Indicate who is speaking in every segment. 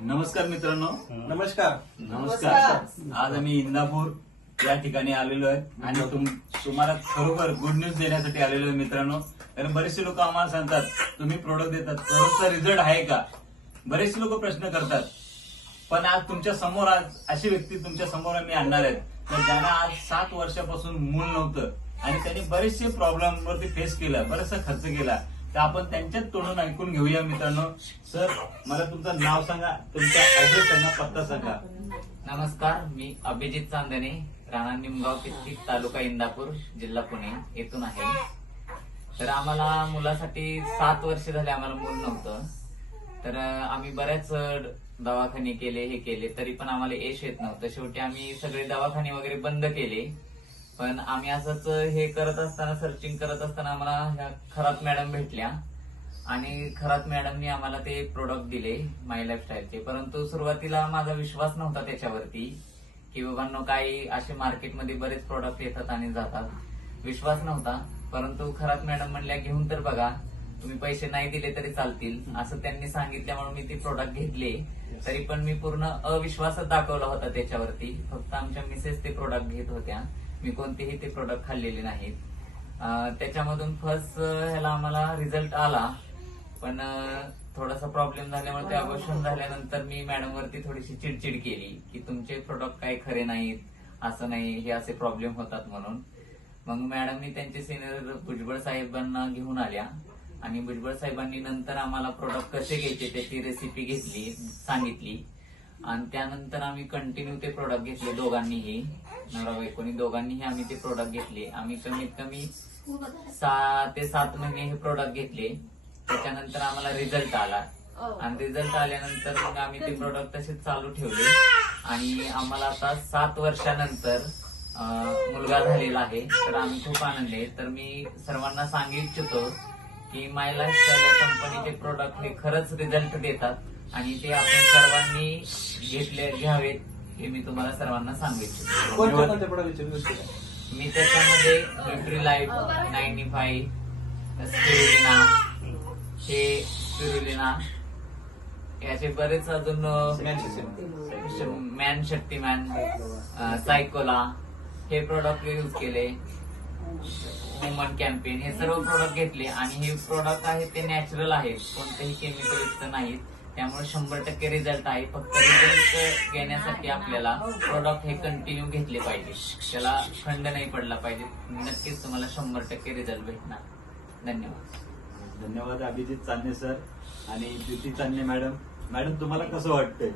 Speaker 1: नमस्कार मित्रांनो.
Speaker 2: नमस्कार.
Speaker 1: नमस्कार. आज आम्ही इंदापूर या ठिकाणी आलेलो आहे आणि तुम- तुम्हाला खरोखर गुड न्यूज देण्यासाठी आलेलो आहे मित्रांनो. कारण बरेचसे लोक आम्हाला सांगतात तुम्ही प्रोडक्ट देतात. प्रोडक्टचा रिझल्ट आहे का? बरेचसे लोक प्रश्न करतात. पण आज तुमच्यासमोर आज अशी व्यक्ती तुमच्यासमोर मी आणणार आहेत. तर ज्यांना आज सात वर्षापासून मूल नव्हतं आणि त्यांनी बरेचसे प्रॉब्लेम वरती फेस केला बराचसा खर्च केला. तर आपण त्यांच्याच तोंडून ऐकून घेऊया मित्रांनो. सर मला तुमचं नाव सांगा तुमचा ऍड्रेस सांगा पत्ता सांगा.
Speaker 3: नमस्कार मी अभिजित चांदणे राणा निमगाव कित्ती तालुका इंदापूर जिल्हा पुणे येथून आहे. तर आम्हाला मुलासाठी सात वर्ष झाले आम्हाला मूल नव्हतं. तर आम्ही बऱ्याच दवाखाने केले हे केले तरी पण आम्हाला यश येत नव्हतं. शेवटी आम्ही सगळे दवाखाने वगैरे बंद केले. पण आम्ही असंच हे करत असताना सर्चिंग करत असताना आम्हाला ह्या खरात मॅडम भेटल्या. आणि खरात मॅडमनी आम्हाला ते प्रोडक्ट दिले माय लाईफस्टाईलचे परंतु सुरुवातीला माझा विश्वास नव्हता त्याच्यावरती की बाबांनो काही असे मार्केटमध्ये बरेच प्रोडक्ट येतात आणि जातात. विश्वास नव्हता परंतु खरात मॅडम म्हणल्या घेऊन तर बघा तुम्ही पैसे नाही दिले तरी चालतील. असं त्यांनी सांगितल्यामुळे मी ते प्रोडक्ट घेतले. तरी पण मी पूर्ण अविश्वासच दाखवला होता त्याच्यावरती. फक्त आमच्या मिसेस ते प्रोडक्ट घेत होत्या. मी कोणतेही ते प्रोडक्ट खाल्लेले नाहीत. त्याच्यामधून फर्स्ट ह्याला आम्हाला रिझल्ट आला. पण थोडासा प्रॉब्लेम झाल्यामुळे ते अबॉर्शन झाल्यानंतर मी मॅडम वरती थोडीशी चिडचिड केली की तुमचे प्रोडक्ट काही खरे नाहीत असं नाही हे असे प्रॉब्लेम होतात म्हणून. मग मॅडमनी त्यांचे सिनियर भुजबळ साहेबांना घेऊन आल्या. आणि भुजबळ साहेबांनी नंतर आम्हाला प्रोडक्ट कसे घ्यायचे त्याची रेसिपी घेतली सांगितली. आणि त्यानंतर आम्ही कंटिन्यू ते प्रोडक्ट घेतले दोघांनीही. नवरा बायकोनी दोघांनीही आम्ही ते प्रोडक्ट घेतले. आम्ही कमीत कमी सहा ते सात महिने हे प्रोडक्ट घेतले. त्याच्यानंतर आम्हाला रिझल्ट आला. आणि रिझल्ट आल्यानंतर मग आम्ही ते प्रोडक्ट तसेच चालू ठेवले. आणि आम्हाला आता सात वर्षानंतर मुलगा झालेला आहे. तर आम्ही खूप आनंद आहे. तर मी सर्वांना सांगू इच्छितो की माय लाईफ कंपनीचे प्रोडक्ट हे खरंच रिझल्ट देतात आणि ते आपण सर्वांनी घेतले घ्यावेत हे मी तुम्हाला सर्वांना
Speaker 2: कोणत्या कोणत्या प्रोडक्टचे यूज केले
Speaker 3: मी त्याच्यामध्ये nutri life ninety five spirulina हे स्पिरुलिना याचे बरेच अजून मॅन शक्तिमॅन. सायकोला हे प्रोडक्ट यूज केले. वुमन कॅम्पेन हे सर्व प्रोडक्ट घेतले आणि हे प्रोडक्ट आहे ते नॅचरल आहेत कोणतेही केमिकल युक्त नाहीत त्यामुळे शंभर टक्के रिझल्ट आहे. फक्त रिझल्ट घेण्यासाठी आपल्याला प्रोडक्ट हे कंटिन्यू घेतले पाहिजे. त्याला खंड नाही पडला पाहिजे. नक्कीच तुम्हाला शंभर टक्के रिझल्ट भेटणार. धन्यवाद.
Speaker 1: धन्यवाद अभिजित चांदणे सर आणि प्रीती चांदणे मॅडम मॅडम तुम्हाला कसं वाटतंय?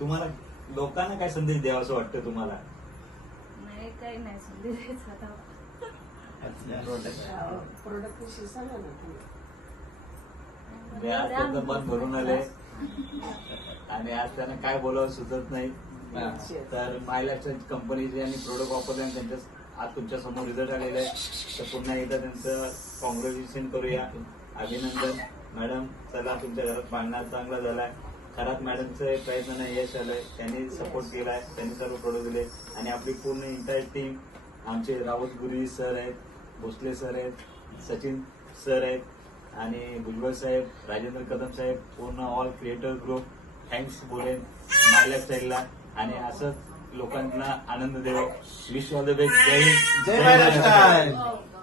Speaker 1: तुम्हाला लोकांना काय संदेश द्यावासं वाटतं तुम्हाला?
Speaker 4: नाही काही नाही संदेश आता.
Speaker 2: प्रोडक्ट विषयी सांगा ना तुम्ही.
Speaker 1: मी आज त्यांचं मन भरून आले. आणि आज त्यांना काय बोलावं सुचत नाही. तर माय लाईफस्टाईल कंपनीचे आणि प्रोडक्ट वापरले आणि त्यांच्या आज तुमच्यासमोर रिझल्ट आलेले आहे. तर पुन्हा एकदा त्यांचं कॉंग्रॅच्युलेशन करूया. अभिनंदन. मॅडम चला तुमच्या घरात पाळणार चांगला झालाय. खरात मॅडमचं प्रयत्न यश आलंय. त्यांनी सपोर्ट केलाय त्यांनी सर्व प्रोडक्ट दिले. आणि आपली पूर्ण इंटायर टीम आमचे रावत गुरुजी सर आहेत भोसले सर आहेत सचिन सर आहेत आणि भुजबळ साहेब राजेंद्र कदम साहेब पूर्ण ऑल क्रिएटर ग्रुप थँक्स बोलेन माय लाईफस्टाईलला आणि असंच लोकांना आनंद देव. विश ऑल द बेस्ट जय
Speaker 2: जय महाराष्ट्र.